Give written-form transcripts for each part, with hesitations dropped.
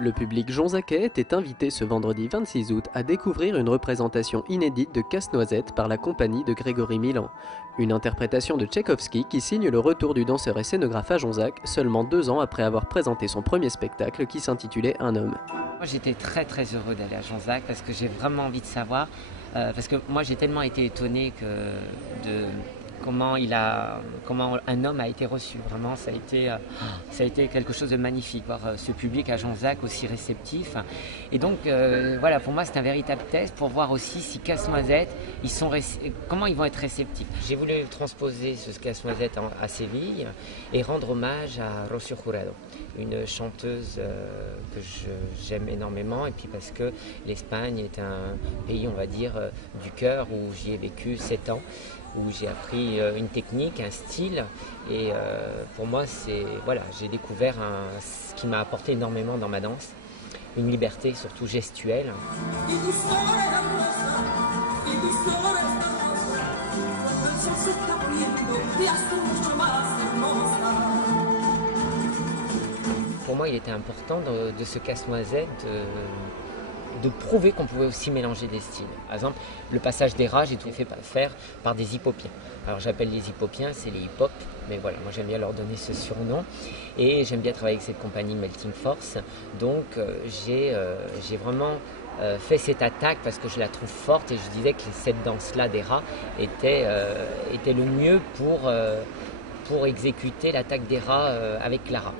Le public jonzaquais était invité ce vendredi 26 août à découvrir une représentation inédite de Casse-Noisette par la compagnie de Grégory Milan. Une interprétation de Tchaïkovski qui signe le retour du danseur et scénographe à Jonzac seulement 2 ans après avoir présenté son premier spectacle qui s'intitulait Un homme. Moi j'étais très heureux d'aller à Jonzac parce que j'ai vraiment envie de savoir, parce que moi j'ai tellement été étonné de comment un homme a été reçu. Vraiment ça a été quelque chose de magnifique, voir ce public à Jonzac aussi réceptif. Et donc voilà, pour moi c'est un véritable test pour voir aussi si Casse-Noisette, comment ils vont être réceptifs. J'ai voulu transposer ce Casse-Noisette à Séville et rendre hommage à Rocío Jurado, une chanteuse que j'aime énormément, et puis parce que l'Espagne est un pays, on va dire, du cœur, où j'y ai vécu 7 ans, où j'ai appris une technique, un style, et pour moi j'ai découvert ce qui m'a apporté énormément dans ma danse, une liberté surtout gestuelle. Pour moi, il était important de ce Casse-Noisette de prouver qu'on pouvait aussi mélanger des styles. Par exemple, le passage des rats, j'ai tout fait faire par des hip-hopiens. Alors j'appelle les hip-hopiens, c'est les hip-hop, mais voilà, moi j'aime bien leur donner ce surnom. Et j'aime bien travailler avec cette compagnie Melting Force. Donc j'ai vraiment fait cette attaque parce que je la trouve forte, et je disais que cette danse-là des rats était le mieux pour exécuter l'attaque des rats avec Clara.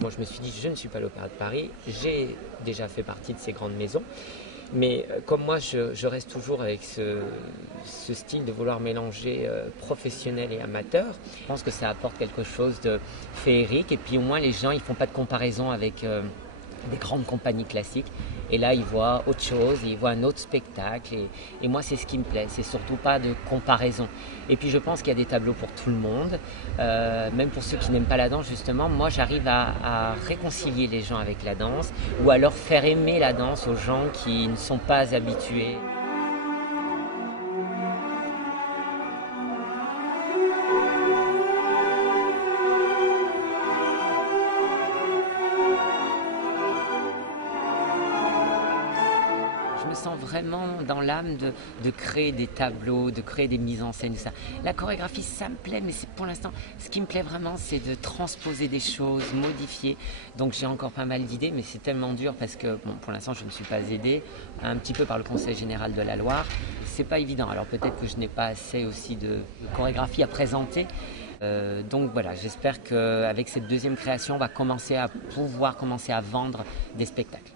Moi, je me suis dit, je ne suis pas l'Opéra de Paris, j'ai déjà fait partie de ces grandes maisons, mais comme moi, je reste toujours avec ce style de vouloir mélanger professionnel et amateur. Je pense que ça apporte quelque chose de féerique, et puis au moins les gens, ils ne font pas de comparaison avec des grandes compagnies classiques. Et là, ils voient autre chose, ils voient un autre spectacle. Et moi, c'est ce qui me plaît, c'est surtout pas de comparaison. Et puis, je pense qu'il y a des tableaux pour tout le monde, même pour ceux qui n'aiment pas la danse, justement. Moi, j'arrive à réconcilier les gens avec la danse, ou à leur faire aimer la danse aux gens qui ne sont pas habitués. Je me sens vraiment dans l'âme de créer des tableaux, de créer des mises en scène, tout ça. La chorégraphie, ça me plaît, mais pour l'instant, ce qui me plaît vraiment, c'est de transposer des choses, modifier. Donc j'ai encore pas mal d'idées, mais c'est tellement dur parce que, bon, pour l'instant, je ne suis pas aidée un petit peu par le Conseil général de la Loire. C'est pas évident. Alors peut-être que je n'ai pas assez aussi de chorégraphie à présenter. Donc voilà, j'espère qu'avec cette deuxième création, on va pouvoir commencer à vendre des spectacles.